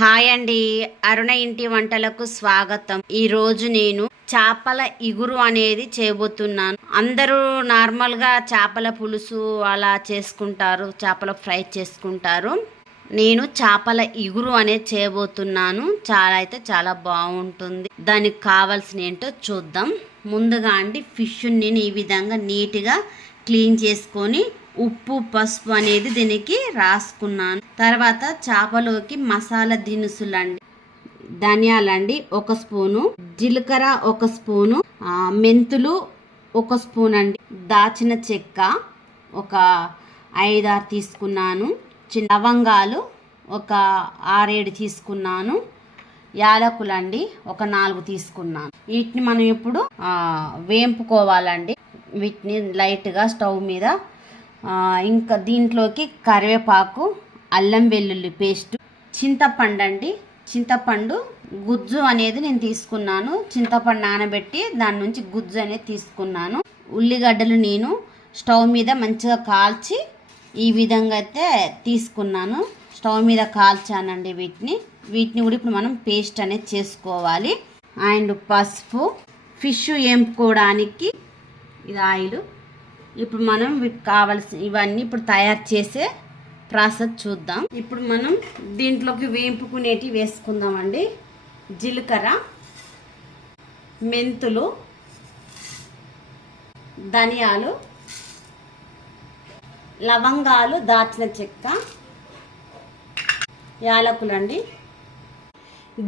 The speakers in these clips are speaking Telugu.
హాయ్ అండి, అరుణ ఇంటి వంటలకు స్వాగతం. ఈ రోజు నేను చేపల ఇగురు అనేది చేయబోతున్నాను. అందరూ నార్మల్ గా చేపల పులుసు అలా చేసుకుంటారు, చేపల ఫ్రై చేసుకుంటారు. నేను చేపల ఇగురు అనేది చేయబోతున్నాను. చాలా బాగుంటుంది. దానికి కావాల్సిన ఏంటో చూద్దాం. ముందుగా అండి ఫిష్ నేను ఈ విధంగా నీట్గా క్లీన్ చేసుకొని ఉప్పు పసుపు అనేది దీనికి రాసుకున్నాను. తర్వాత చేపలోకి మసాలా దినుసులండి, ధనియాలండి 1 స్పూను, జీలకర్ర 1 స్పూను, మెంతులు 1 స్పూన్ అండి, దాచిన చెక్క ఒక 5-6 తీసుకున్నాను, చిన్న లవంగాలు ఒక 6-7 తీసుకున్నాను, యాలకులండి ఒక 4 తీసుకున్నాను. వీటిని మనం ఇప్పుడు వేంపుకోవాలండి. వీటిని లైట్గా స్టవ్ మీద. ఇంకా దీంట్లోకి కరివేపాకు, అల్లం వెల్లుల్లి పేస్ట్, చింతపండు అండి, చింతపండు గుజ్జు అనేది నేను తీసుకున్నాను. చింతపండు నానబెట్టి దాని నుంచి గుజ్జు అనేది తీసుకున్నాను. ఉల్లిగడ్డలు నేను స్టవ్ మీద మంచిగా కాల్చి ఈ విధంగా అయితే తీసుకున్నాను. స్టవ్ మీద కాల్చానండి వీటిని కూడా ఇప్పుడు మనం పేస్ట్ అనేది చేసుకోవాలి. అండ్ పసుపు, ఫిష్ వేపుకోవడానికి ఇది ఆయిల్. ఇప్పుడు మనం వీటికి కావాల్సిన ఇవన్నీ ఇప్పుడు తయారు చేసే ప్రాసెస్ చూద్దాం. ఇప్పుడు మనం దీంట్లోకి వేపుకునేటివి వేసుకుందామండి. జీలకర్ర, మెంతులు, ధనియాలు, లవంగాలు, దాచిన చెక్క, యాలకులండి.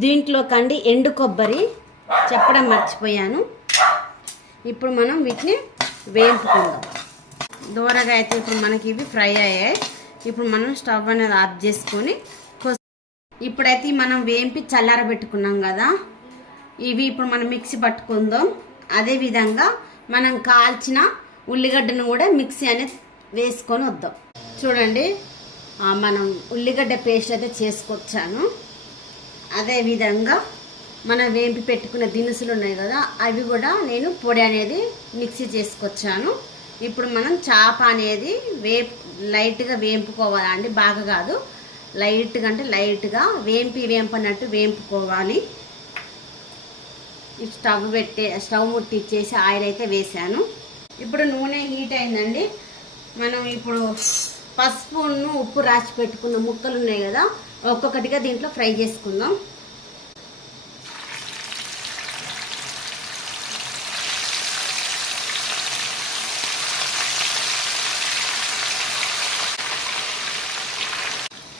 దీంట్లోకండి ఎండు కొబ్బరి చెప్పడం మర్చిపోయాను. ఇప్పుడు మనం వీటిని వేపుకుందాం. దూరగా అయితే ఇప్పుడు మనకి ఇవి ఫ్రై అయ్యాయి. ఇప్పుడు మనం స్టవ్ అనేది ఆఫ్ చేసుకొని ఇప్పుడైతే మనం వేంపి చల్లారబెట్టుకున్నాం కదా, ఇవి ఇప్పుడు మనం మిక్సీ పట్టుకుందాం. అదేవిధంగా మనం కాల్చిన ఉల్లిగడ్డను కూడా మిక్సీ అనేది వేసుకొని వద్దాం. చూడండి, మనం ఉల్లిగడ్డ పేస్ట్ అయితే చేసుకొచ్చాను. అదేవిధంగా మనం వేంపి పెట్టుకున్న దినుసులు ఉన్నాయి కదా, అవి కూడా నేను పొడి అనేది మిక్సీ చేసుకొచ్చాను. ఇప్పుడు మనం చేప అనేది లైట్గా వేంపుకోవాలండి, బాగా కాదు, లైట్గా అంటే లైట్గా వేంపనట్టు వేంపుకోవాలి. స్టవ్ ముట్టించేసి ఆయిల్ అయితే వేసాను. ఇప్పుడు నూనె హీట్ అయిందండి. మనం ఇప్పుడు పసుపును ఉప్పు రాసి పెట్టుకున్న ముక్కలు ఉన్నాయి కదా, ఒక్కొక్కటిగా దీంట్లో ఫ్రై చేసుకుందాం.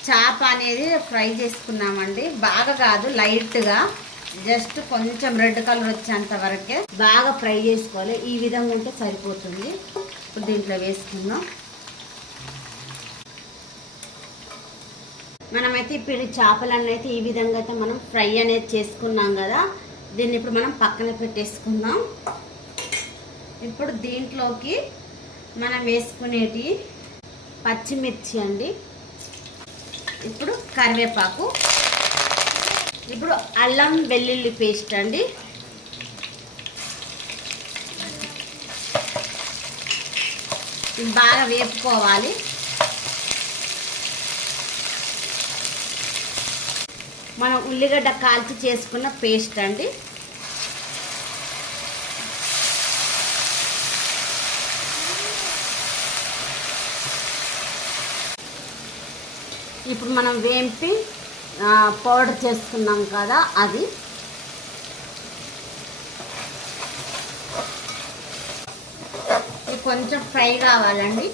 చేప అనేది ఫ్రై చేసుకున్నామండి, బాగా కాదు, లైట్గా జస్ట్ కొంచెం రెడ్ కలర్ వచ్చేంత వరకే బాగా ఫ్రై చేసుకోవాలి. ఈ విధంగా ఉంటే సరిపోతుంది. ఇప్పుడు దీంట్లో వేసుకుందాం. మనమైతే ఇప్పుడు చేపలన్నీ అయితే ఈ విధంగా అయితే మనం ఫ్రై అనేది చేసుకున్నాం కదా, దీన్ని ఇప్పుడు మనం పక్కన పెట్టేసుకుందాం. ఇప్పుడు దీంట్లోకి మనం వేసుకునేటి పచ్చిమిర్చి అండి, ఇప్పుడు కరివేపాకు, ఇప్పుడు అల్లం వెల్లుల్లి పేస్ట్ అండి, ఇది బాగా వేపుకోవాలి. మనం ఉల్లిగడ్డ కాల్చి చేసుకున్న పేస్ట్ అండి, ఇప్పుడు మనం వేంపి పౌడర్ చేసుకున్నాం కదా, అది కొంచెం ఫ్రై కావాలండి.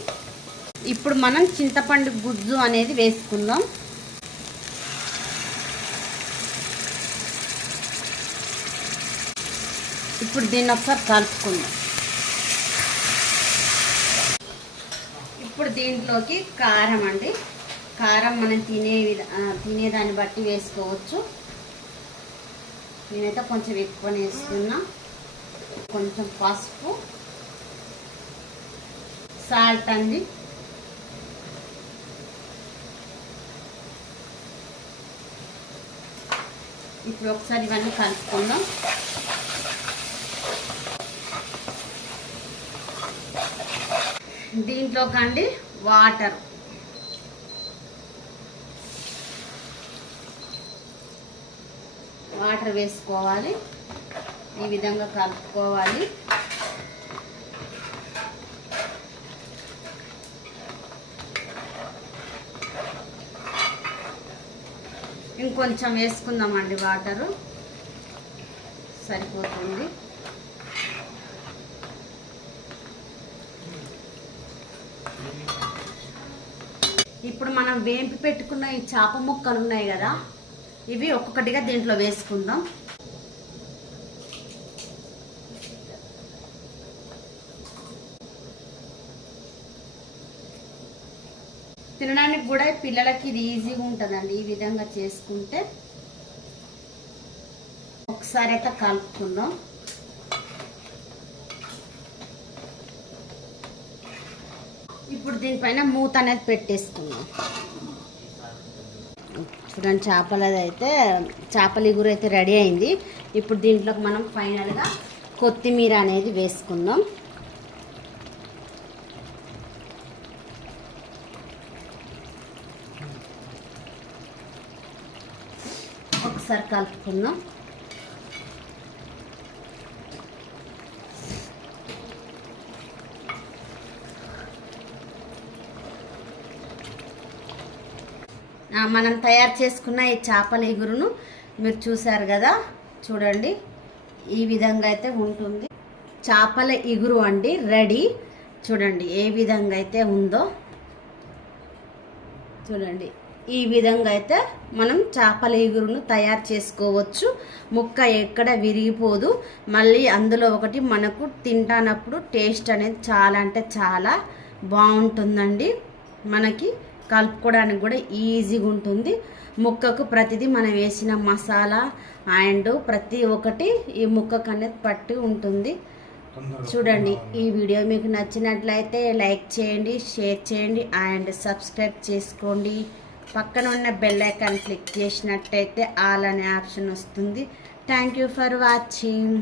ఇప్పుడు మనం చింతపండు గుజ్జు అనేది వేసుకుందాం. ఇప్పుడు దీన్ని ఒకసారి కలుపుకుందాం. ఇప్పుడు దీంట్లోకి కారం అండి, కారం మనం తినేదాన్ని బట్టి వేసుకోవచ్చు. నేనైతే కొంచెం ఎక్కువ వేసుకున్నా. కొంచెం పసుపు, సాల్ట్ అండి, ఇప్పుడు ఒకసారి ఇవన్నీ కలుపుకుందాం. దీంట్లోకండి వాటర్ వాటర్ వేసుకోవాలి. ఈ విధంగా కలుపుకోవాలి. ఇంకొంచెం వేసుకుందామండి, వాటరు సరిపోతుంది. ఇప్పుడు మనం వేంపి పెట్టుకున్న ఈ చేప ముక్కలు ఉన్నాయి కదా, ఇవి ఒక్కొక్కటిగా దీంట్లో వేసుకుందాం. తినడానికి కూడా పిల్లలకి ఇది ఈజీగా ఉంటుందండి. ఈ విధంగా చేసుకుంటే ఒకసారి అయితే కలుపుకుందాం. ఇప్పుడు దీనిపైన మూత అనేది పెట్టేసుకుందాం. చూడండి, చేపల ఇగురు అయితే రెడీ అయింది. ఇప్పుడు దీంట్లోకి మనం ఫైనల్గా కొత్తిమీర అనేది వేసుకుందాం. ఒకసారి కలుపుకుందాం. మనం తయారు చేసుకున్న ఈ చేపల ఇగురును మీరు చూసారు కదా, చూడండి ఈ విధంగా అయితే ఉంటుంది. చేపల ఇగురు అండి రెడీ. చూడండి ఏ విధంగా అయితే ఉందో. చూడండి ఈ విధంగా అయితే మనం చేపల ఇగురును తయారు చేసుకోవచ్చు. ముక్క ఎక్కడ విరిగిపోదు. మళ్ళీ అందులో ఒకటి మనకు తింటానప్పుడు టేస్ట్ అనేది చాలా అంటే చాలా బాగుంటుందండి. మనకి కలుపుకోవడానికి కూడా ఈజీగా ఉంటుంది. ముక్కకు ప్రతిదీ మనం వేసిన మసాలా అండ్ ప్రతి ఒక్కటి ఈ ముక్కకు అనేది పట్టి ఉంటుంది. చూడండి, ఈ వీడియో మీకు నచ్చినట్లయితే లైక్ చేయండి, షేర్ చేయండి అండ్ సబ్స్క్రైబ్ చేసుకోండి. పక్కన ఉన్న బెల్ ఐకాన్ క్లిక్ చేసినట్టయితే ఆల్ అనే ఆప్షన్ వస్తుంది. Thank you for watching.